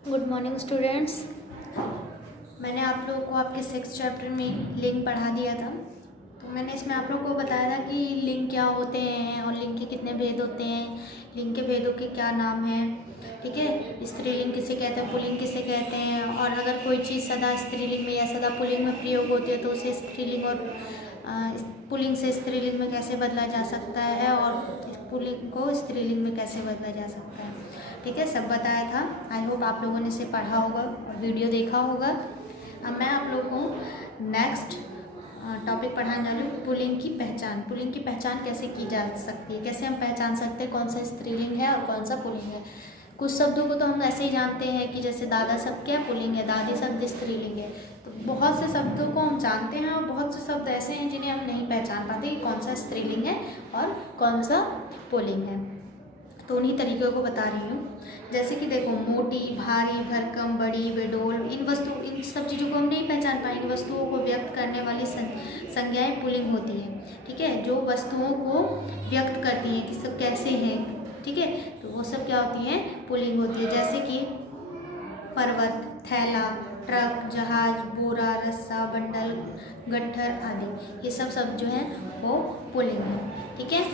Good morning students. मैंने आप लोगों को आपके 6th चैप्टर में लिंग पढ़ा दिया था। तो मैंने इसमें आप लोगों को बताया था कि लिंग क्या होते हैं और लिंग के कितने भेद होते हैं, लिंग के भेदों के क्या नाम हैं। ठीक है, स्त्रीलिंग किसे कहते हैं, पुल्लिंग किसे कहते हैं, और अगर कोई चीज़ सदा स्त्रीलिंग में या सदा पुल्लिंग में प्रयोग होती है तो उसे स्त्रीलिंग और पुल्लिंग से स्त्रीलिंग में कैसे बदला जा सकता है और पुल्लिंग को स्त्रीलिंग में कैसे बदला जा सकता है। ठीक है, सब बताया था। आई होप आप लोगों ने इसे पढ़ा होगा और वीडियो देखा होगा। अब मैं आप लोगों को नेक्स्ट टॉपिक पढ़ाने जा रही हूँ, पुल्लिंग की पहचान। पुल्लिंग की पहचान कैसे की जा सकती है, कैसे हम पहचान सकते हैं कौन सा स्त्रीलिंग है और कौन सा पुल्लिंग है। कुछ शब्दों को तो हम ऐसे ही जानते हैं कि जैसे दादा शब्द क्या पुल्लिंग है, दादी शब्द स्त्रीलिंग है। तो बहुत से शब्दों को हम जानते हैं और बहुत से शब्द ऐसे हैं जिन्हें हम नहीं पहचान पाते कि कौन सा स्त्रीलिंग है और कौन सा पुल्लिंग है। तो उन्हीं तरीक़ों को बता रही हूँ। जैसे कि देखो, मोटी, भारी, भरकम, बड़ी, बेडोल, इन सब चीज़ों को हम नहीं पहचान पाएंगे। वस्तुओं को व्यक्त करने वाली संज्ञाएं पुल्लिंग होती हैं। ठीक है, जो वस्तुओं को व्यक्त करती हैं कि सब कैसे हैं, ठीक है, तो वो सब क्या होती हैं, पुल्लिंग होती है। जैसे कि पर्वत, थैला, ट्रक, जहाज, बोरा, रस्सा, बंडल, गट्ठर आदि, ये सब जो है वो पुल्लिंग है। ठीक है,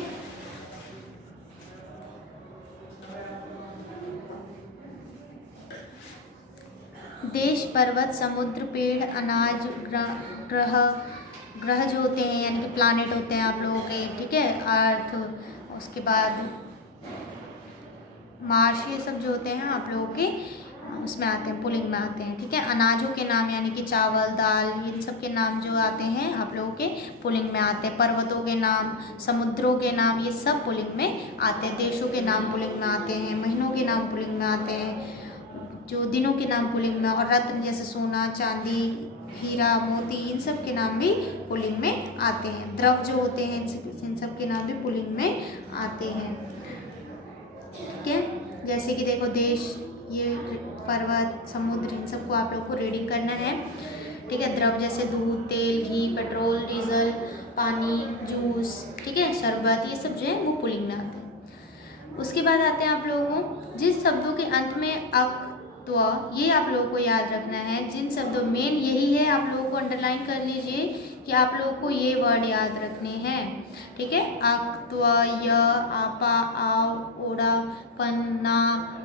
देश, पर्वत, समुद्र, पेड़, अनाज, ग्रह जो होते हैं यानी कि प्लानेट होते हैं आप लोगों के, ठीक है, अर्थ, उसके बाद मार्स, ये सब जो होते हैं आप लोगों के उसमें आते हैं, पुल्लिंग में आते हैं। ठीक है, अनाजों के नाम यानी कि चावल, दाल, इन सब के नाम जो आते हैं आप लोगों के पुल्लिंग में आते हैं। पर्वतों के नाम, समुद्रों के नाम, ये सब पुल्लिंग में आते हैं। देशों के नाम पुल्लिंग में आते हैं, महीनों के नाम पुल्लिंग में आते हैं, जो दिनों के नाम पुल्लिंग में, और रत्न जैसे सोना, चांदी, हीरा, मोती, इन सब के नाम भी पुल्लिंग में आते हैं। द्रव जो होते हैं इन सब के नाम भी पुल्लिंग में आते हैं। ठीक है, जैसे कि देखो, देश, ये पर्वत, समुद्र, इन सबको आप लोग को रीडिंग करना है। ठीक है, द्रव जैसे दूध, तेल, घी, पेट्रोल, डीजल, पानी, जूस, ठीक है, शरबत, ये सब जो है वो पुल्लिंग में आते हैं। उसके बाद आते हैं आप लोगों को जिस शब्दों के अंत में अक, त्व, ये आप लोगों को याद रखना है। जिन शब्दों, मेन यही है, आप लोगों को अंडरलाइन कर लीजिए कि आप लोगों को ये वर्ड याद रखने हैं। ठीक है, अक, त्व, य, आपा, आव, ओड़ा, पन, ना,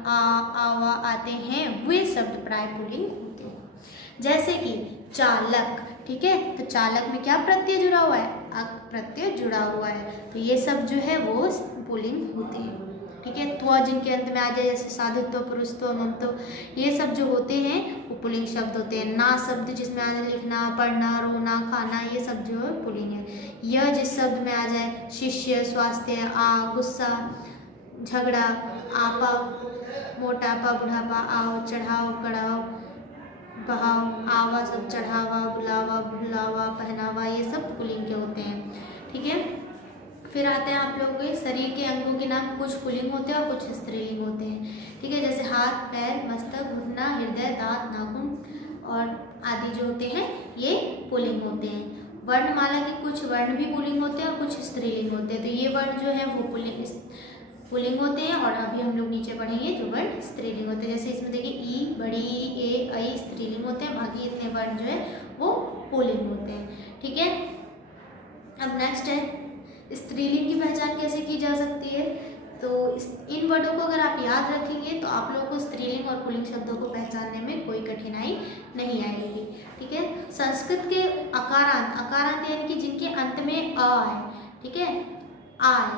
आ, आवा आते हैं, वे शब्द प्राय पुल्लिंग होते हैं। जैसे कि चालक, ठीक है, तो चालक में क्या प्रत्यय जुड़ा हुआ है, अक प्रत्यय जुड़ा हुआ है, तो ये सब जो है वो पुल्लिंग होते हैं। ठीक है, त्व जिनके अंत में आ जाए, जैसे साधुत्व, पुरुषत्व, ममत्व, ये सब जो होते हैं वो पुल्लिंग शब्द होते हैं। ना शब्द जिसमें आ जाए, लिखना, पढ़ना, रोना, खाना, ये सब जो है पुल्लिंग है। यह जिस शब्द में आ जाए, शिष्य, स्वास्थ्य, आ, गुस्सा, झगड़ा, आपा, मोटापा, बुढ़ापा, आओ, चढ़ाओ, कड़ाओ, बहाव, आवा सब चढ़ावा, बुलावा, भुलावा, पहनावा, ये सब पुल्लिंग के होते हैं। ठीक है, फिर आते हैं आप लोगों के शरीर के अंगों के नाम, कुछ पुल्लिंग होते हैं और कुछ स्त्रीलिंग होते हैं। ठीक है, जैसे हाथ, पैर, मस्तक, घुटना, हृदय, दांत, नाखून और आदि जो होते हैं ये पुल्लिंग होते हैं। वर्णमाला के कुछ वर्ण भी पुल्लिंग होते हैं और कुछ स्त्रीलिंग होते हैं, तो ये वर्ण जो है वो पुल्लिंग होते हैं। और अभी हम लोग नीचे पढ़ेंगे जो वर्ण स्त्रीलिंग होते हैं। जैसे इसमें देखिए, ई, बड़ी, ए, ऐ स्त्रीलिंग होते हैं, बाकी इतने वर्ण जो है वो पुल्लिंग होते हैं। ठीक है, अब नेक्स्ट है स्त्रीलिंग की पहचान कैसे की जा सकती है। तो इन वर्डों को अगर आप याद रखेंगे तो आप लोगों को स्त्रीलिंग और पुल्लिंग शब्दों को पहचानने में कोई कठिनाई नहीं आएगी। ठीक है, संस्कृत के अकारांत, अकारांत यानी कि जिनके अंत में अ है, ठीक है, आय,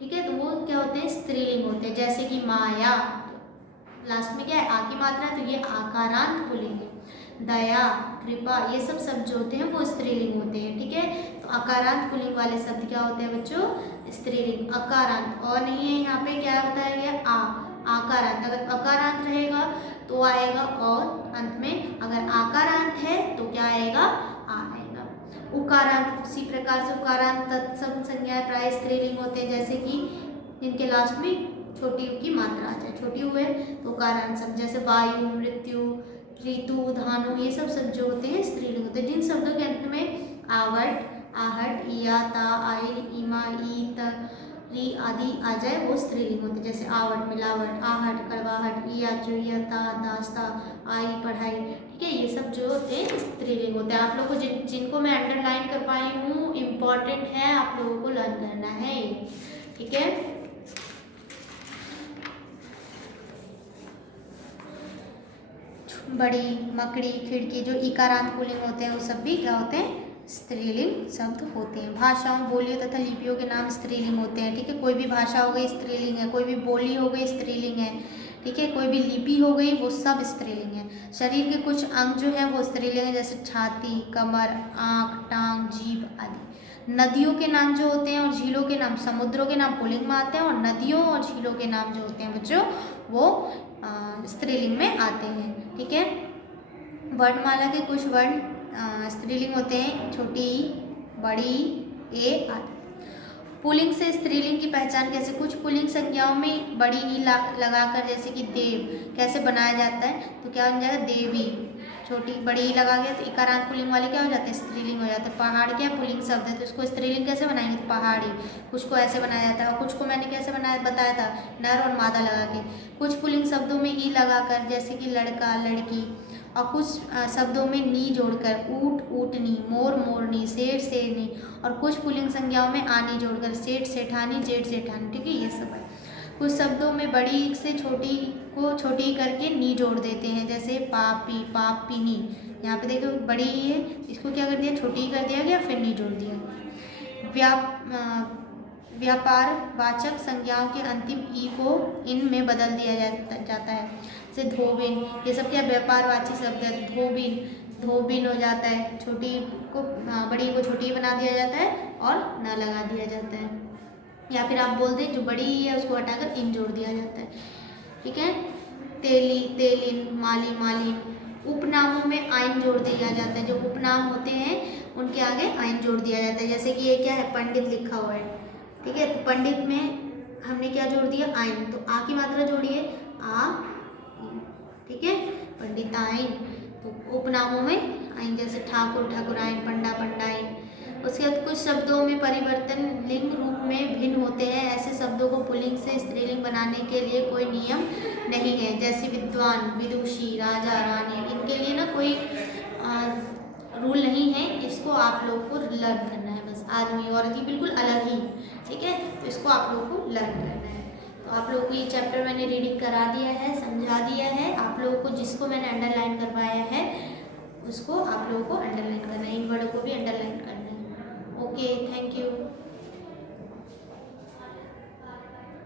ठीक है, तो वो क्या होते हैं, स्त्रीलिंग होते हैं। जैसे कि माया, लास्ट में क्या है, आ की मात्रा, तो ये आकारांत पुल्लिंग है। दया, कृपा, ये सब शब्द जो होते हैं वो स्त्रीलिंग होते हैं। ठीक है, तो अकारांत पुल्लिंग वाले शब्द क्या होते हैं बच्चों, स्त्रीलिंग। अकारांत और नहीं है, यहाँ पे क्या बताया गया, आ, आकारांत। अगर अकारांत रहेगा तो आएगा और अंत में, अगर आकारांत है तो क्या आएगा, आ आएगा। उकारांत, उसी प्रकार से उकारांत तत्सम संज्ञा प्राय स्त्रीलिंग होते हैं, जैसे कि जिनके लास्ट में छोटी यू की मात्रा आ जाए, छोटी यू है तो उकारांत शब्द, जैसे वायु, मृत्यु, ऋतु, धानु, ये सब शब्द जो होते हैं स्त्रीलिंग होते हैं। जिन शब्दों के अंत में आवट, आहट, इया, ता, आइल, इमा, ई, त, री आदि आ जाए वो स्त्रीलिंग होते हैं। जैसे आवट, मिलावट, आहट, कड़वाहट, इया, चुईया, ता, दास्ता, आई, पढ़ाई, ठीक है, ये सब जो होते हैं स्त्रीलिंग होते हैं। आप लोगों को जिनको मैं अंडरलाइन कर पाई हूँ, इम्पॉर्टेंट है, आप लोगों को लर्न करना है ये, ठीक है। बड़ी, मकड़ी, खिड़की, जो इकारांत पुल्लिंग होते हैं वो सब भी क्या होते हैं, स्त्रीलिंग शब्द होते हैं। भाषाओं, बोलियों तथा लिपियों के नाम स्त्रीलिंग होते हैं, ठीक है। कोई भी भाषा हो गई स्त्रीलिंग है, कोई भी बोली हो गई स्त्रीलिंग है, ठीक है, कोई भी लिपि हो गई, वो सब स्त्रीलिंग है। शरीर के कुछ अंग जो है वो स्त्रीलिंग है, जैसे छाती, कमर, आँख, टांग, जीभ आदि। नदियों के नाम जो होते हैं और झीलों के नाम, समुद्रों के नाम पुल्लिंग में आते हैं, और नदियों और झीलों के नाम जो होते हैं बच्चों वो स्त्रीलिंग में आते हैं, ठीक है। वर्णमाला के कुछ वर्ण स्त्रीलिंग होते हैं, छोटी, बड़ी, ए आदि। पुल्लिंग से स्त्रीलिंग की पहचान कैसे, कुछ पुल्लिंग संज्ञाओं में बड़ी ई लगाकर, जैसे कि देव कैसे बनाया जाता है, तो क्या बन जाएगा, देवी। छोटी बड़ी ई लगा गया तो इकारांत पुल्लिंग वाले क्या हो जाते हैं, स्त्रीलिंग हो जाते हैं। पहाड़ क्या पुल्लिंग शब्द है, तो इसको स्त्रीलिंग कैसे बनाएंगे, तो पहाड़ी। कुछ को ऐसे बनाया जाता है, और कुछ को मैंने कैसे बनाया बताया था, नर और मादा लगा के। कुछ पुल्लिंग शब्दों में ई लगाकर, जैसे कि लड़का, लड़की, और कुछ शब्दों में नी जोड़कर, ऊट, ऊँटनी, मोर, मोरनी, शेर, शेरनी, और कुछ पुल्लिंग संज्ञाओं में आनी जोड़कर, सेठ, सेठानी, जेठ, जेठानी, ठीक है, ये सब है। कुछ शब्दों में बड़ी से छोटी को छोटी करके नी जोड़ देते हैं, जैसे पापी, पापिनी। यहाँ पे देखो बड़ी है, इसको क्या कर दिया, छोटी कर दिया गया, फिर नी जोड़ दिया। व्यापार वाचक संज्ञाओं के अंतिम ई को इन में बदल दिया जाता है, जैसे धोबिन, ये सब क्या व्यापारवाची शब्द है। धोबिन, धोबिन हो जाता है, छोटी को बड़ी को छोटी बना दिया जाता है और ना लगा दिया जाता है। या फिर आप बोल दें जो बड़ी है उसको हटाकर इन जोड़ दिया जाता है, ठीक है। तेली, तेलिन, माली, मालिन। उपनामों में आइन जोड़ दिया जाता है, जो उपनाम होते हैं उनके आगे आइन जोड़ दिया जाता है। जैसे कि ये क्या है, पंडित लिखा हुआ है, ठीक है, तो पंडित में हमने क्या जोड़ दिया, आइन, तो आ की मात्रा जोड़िए, आ, ठीक है, पंडिताइन। तो उपनामों में आइन, जैसे ठाकुर, ठाकुराइन, पंडा, पंडाइन। उसके बाद कुछ शब्दों में परिवर्तन लिंग रूप में भिन्न होते हैं, ऐसे शब्दों को पुल्लिंग से स्त्रीलिंग बनाने के लिए कोई नियम नहीं है, जैसे विद्वान, विदुषी, राजा, रानी, इनके लिए ना कोई रूल नहीं है। इसको आप लोग को लर्न करना है बस, आदमी औरत ही बिल्कुल अलग ही, ठीक है, तो इसको आप लोग को लर्न करना है। तो आप लोगों को ये चैप्टर मैंने रीडिंग करा दिया है, समझा दिया है। आप लोगों को जिसको मैंने अंडरलाइन करवाया है उसको आप लोगों को अंडरलाइन करना है, इन वर्डों को भी अंडरलाइन करना है। Okay, thank you.